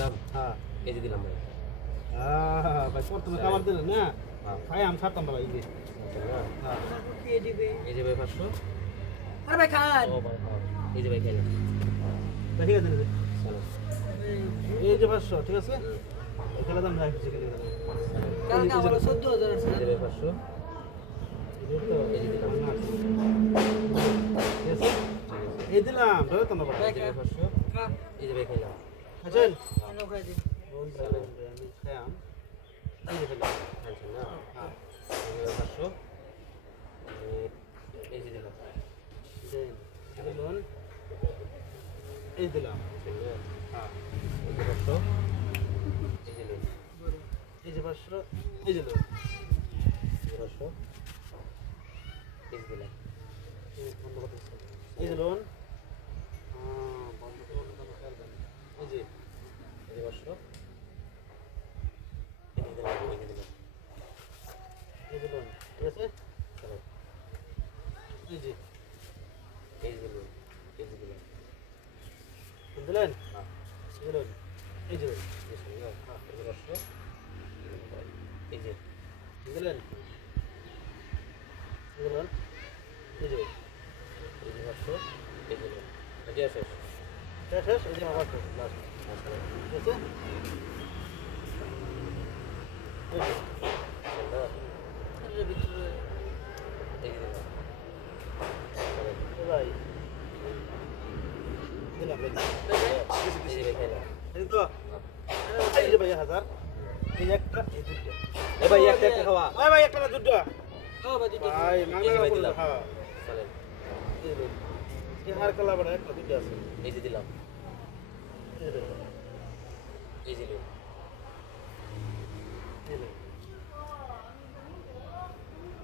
দাম হ্যাঁ এই যে দিলাম ভাই। ভাই প্রথমে খাবার দিলেন না খাই আমি ছাড়তাম না ভাই এই যে হ্যাঁ কে দিবে এই যে ভাই 500। আরে ভাই খান ও ভাই খাও। এই যে ভাই খাইলাম। ভাই ঠিক আছে দিলে চলো। এই যে 500 ঠিক আছে এই খেলা দাম যাই কিছু খেলে দিলাম কালকে আমার 14000 আছে এই যে ভাই 500। এই তো এই যে দিলাম। ঠিক আছে এই দিলাম ধরে তো না ভাই এই যে ভাই 500। খা এই যে ভাই খাইলাম। আছেন এনো খাই দিন আমি খাইলাম এই যে খেলাম খাইছেন না? হ্যাঁ এই যে ভাই 500। এই যে দিলাম। দেন দিলুন এই দিলাম হ্যাঁ এই যে 500। এই যে নিন। এই যে 500 এই যে দিলাম এই যে 500। এই যে দিলাম। বন্ধ করতেছি এই যে লোন বন্ধ করুন এই যে এই যে 500। এই যে দিলাম। এই যে দিলাম। এই যে লোন ঠিক আছে চলো। এই যে এই যে দিলাম। এই যে দিলাম। দিলেন হ্যাঁ। এই যে লোন এই যে এই যে না? হ্যাঁ। এই যে 500। এই যে দিলেন এই যে লোন এই যে এই যে 500। এই যে নিন। এটা শেষ। শেষ এই যে আমার শেষ লাস্ট আচ্ছা। ঠিক আছে এই যে চলো। এর ভিতরে এই যে দিলাম। চলো। এই ভাই দিলাম ভাই এই যে ভাই খাইলাম। এই তো এই যে ভাই 1000 এই একটা এই দুটো এ ভাই একটা একটা খাওয়া। ভাই ভাই একটা না দুটো ও ভাই দিতে ভাই এই যে মাংনা ভাই বলে দিলাম। হ্যাঁ চলেন। এই যে এই হার কালা বড় একটা দুটো আছে এই যে দিলাম। এই যে এই যে নিন। এই যে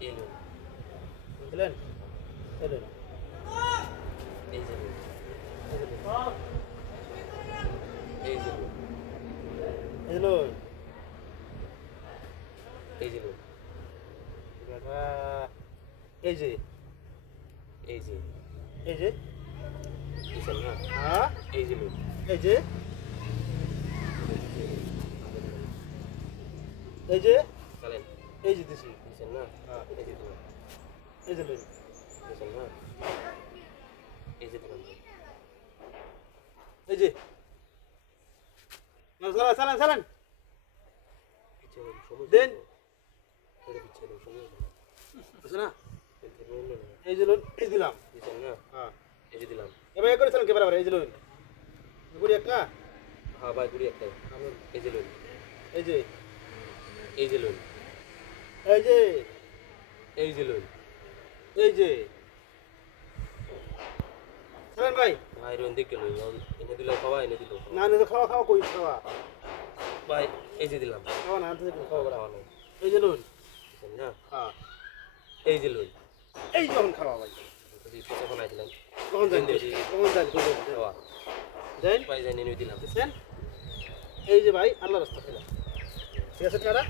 এই নিন। দিলেন এই যে এই যে নিন। এই যে এই যে নিন। এই যে লোন এই যে নিন। এই যে এই যে এই যে দিছেন না? হ্যাঁ এই যে নিন। এই যে এই যে চলেন। এই যে দিছি দিছেন না? হ্যাঁ। এই যে দিলাম। এই যে লোন দিছেন না? এই যে দিলাম। এই যে না চালান চালান চালান পিছিয়ে দিন, সময় দেন। এটা পিছিয়ে দিন, সময় নেই। বুঝছ না এর থেকে অন্য নেই। এই যে লোন এই দিলাম দিছেন না? হ্যাঁ এই যে দিলাম। এবার করে চালান কে বরাবর এই যে লোন গুড়ি একটা হ্যাঁ ভাই গুড়ি একটাই। এই যে লুন। এই যে এই যে লুন। এই যে এই যে লুন। এই যে চালান ভাই ভাই রোন দেখে লুন। এনে দিল খাওয়া, এনে দিল খাওয়া। না না খাওয়া খাওয়া কই খাওয়া ভাই এই যে দিলাম। খাওয়া না আনতে খাওয়া বড় খাওয়া নাই। এই যে লোন দিছেন না? হ্যাঁ এই যে লুন। এই যখন খাওয়া ভাই যদি পিছা বানাই দিলাম। কখন যান কখন যান খাওয়া। দেন ভাই জানি এনে দিলাম। দেখছেন এই যে ভাই আল্লাহ রাস্তা খেলা ঠিক আছে টাটা